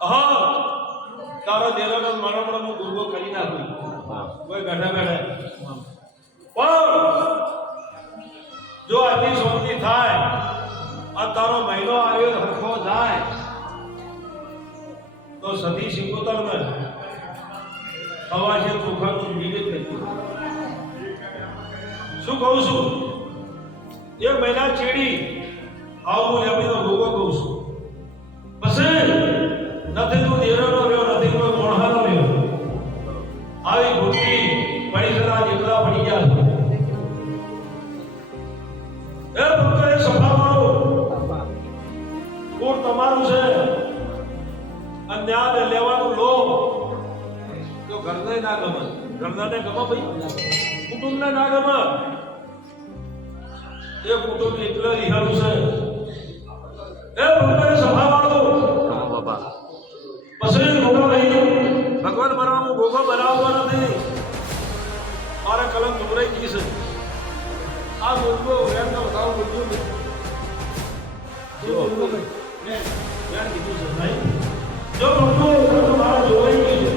હા તારો દેવાનો મારો હું દુર્ગો કરી નાખું કોઈ બેઠા બેઠા પણ જો આટલી શાંતિ થાય આ તારો મહિનો આવ્યો હરખો જાય તો સતી સિંગોતર ને અવાજે ચોખાનું જીવિત નથી શું કહું છું એ મહિના ચેડી આવું લેબડીનો ભોગો કહું છું પછી નથી તું દેરાનો રહ્યો નથી કોઈ મોણહાનો રહ્યો આવી ઘૂંટી પડી જરા જેટલા પડી ગયા એ ભક્તો એ સંભાળો કોણ તમારું છે અન્યાય લેવાનું લો તો ઘરને ના ગમે ઘરનાને ગમે ભાઈ કુટુંબને ના ગમે એ કુટુંબ એટલે રિહાનું છે એ ભક્તો એ સંભાળો બાબા પછી ગોગા ભાઈ ભગવાન બનાવવાનું ગોગો બનાવવા નથી મારા કલમ દુબરાઈ ગઈ છે આ બોલવો વેર નો ભાવ બોલવો ને જો બોલવો ભાઈ વેર કીધું છે ભાઈ જો બોલવો તો મારા જોવાઈ ગઈ છે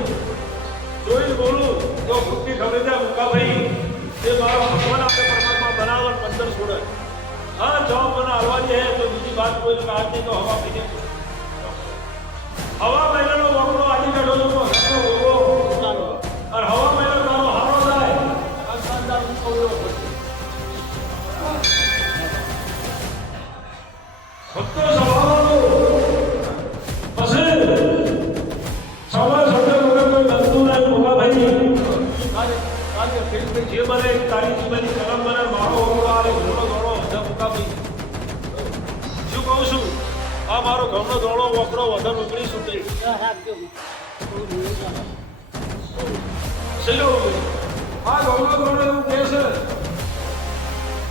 જોઈ બોલું તો ભક્તિ ખબર છે મુકા ભાઈ એ મારો ભગવાન આપણે પરમાત્મા બનાવવા બંદર છોડે હા જવાબ મને હાલવા છે તો બીજી વાત કોઈ વાત નહીં તો હવા પીને હવા મહિનાનો વકરો આજે કાઢો છો અને હવા મહિનો તારો હારો જાય અને શાનદાર ઉઠાવ્યો ભક્તો સવાલો પછી સવાલ સાથે વગર કોઈ બનતું નહીં ભોગા ભાઈ કાર્ય ફેર જે બને તારી જીવનની કલમ બને મારો વકરો આલે ઘણો ઘણો બધા ભોગા ભાઈ શું કહું છું આ મારો ઘરનો દોડો વકરો વધન ઉકળી છૂટે ચલો આ ઘરનો દોડો એવું કહે છે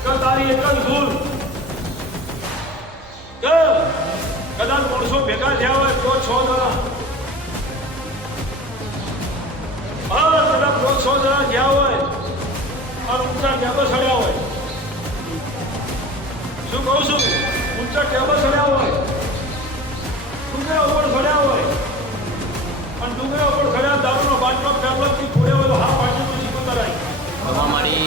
કે તારી એક જ ભૂલ કે કદાચ માણસો ભેગા થયા હોય તો 6 જણા હા કદાચ 6 જણા ગયા હોય અને ઊંચા ટેબલ ચડ્યા હોય શું કહું છું ઊંચા ટેબલ ચડ્યા હોય ડુંગરા ઉપર ચડ્યા હોય અને ડુંગરા ઉપર ચડ્યા દારૂનો બાટલો ટેબલથી ફોડ્યો હોય તો હા પાછું સીધું કરાય હવા મારી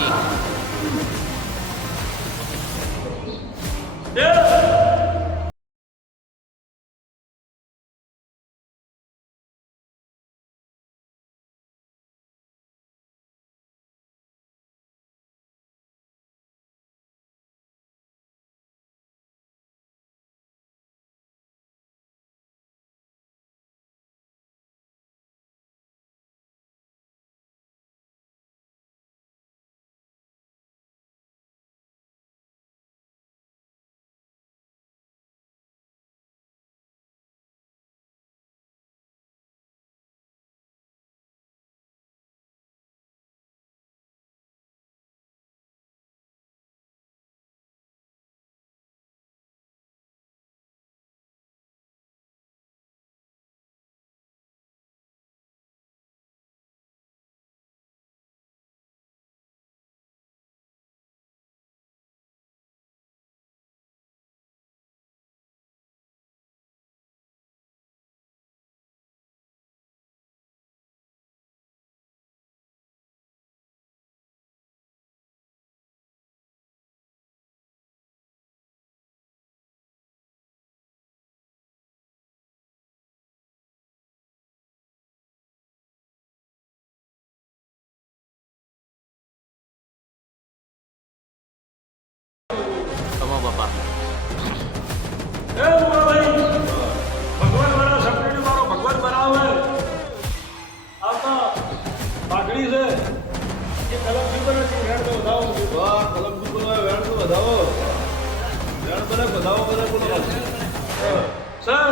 બાપા એ મોરા ભાઈ ભગવાન મારા સપને મારો ભગવાન બનાવે આવતા પાઘડી છે એ કલમ સુપર નથી વેણ તો વધાવો વાહ કલમ સુપર વેણ તો વધાવો વેણ બને વધાવો બને બોલો સર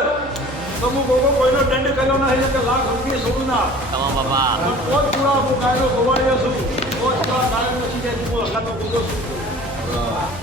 તો હું ગોગો કોઈનો ટેન્ડ કર્યો નહીં કે લાખ રૂપિયા છોડું ના તમામ બાપા કોઈ પૂરા હું કાયદો ગોવાળ્યો છું કોઈ કાયદો સીધે દીવો હલાતો ગોગો છું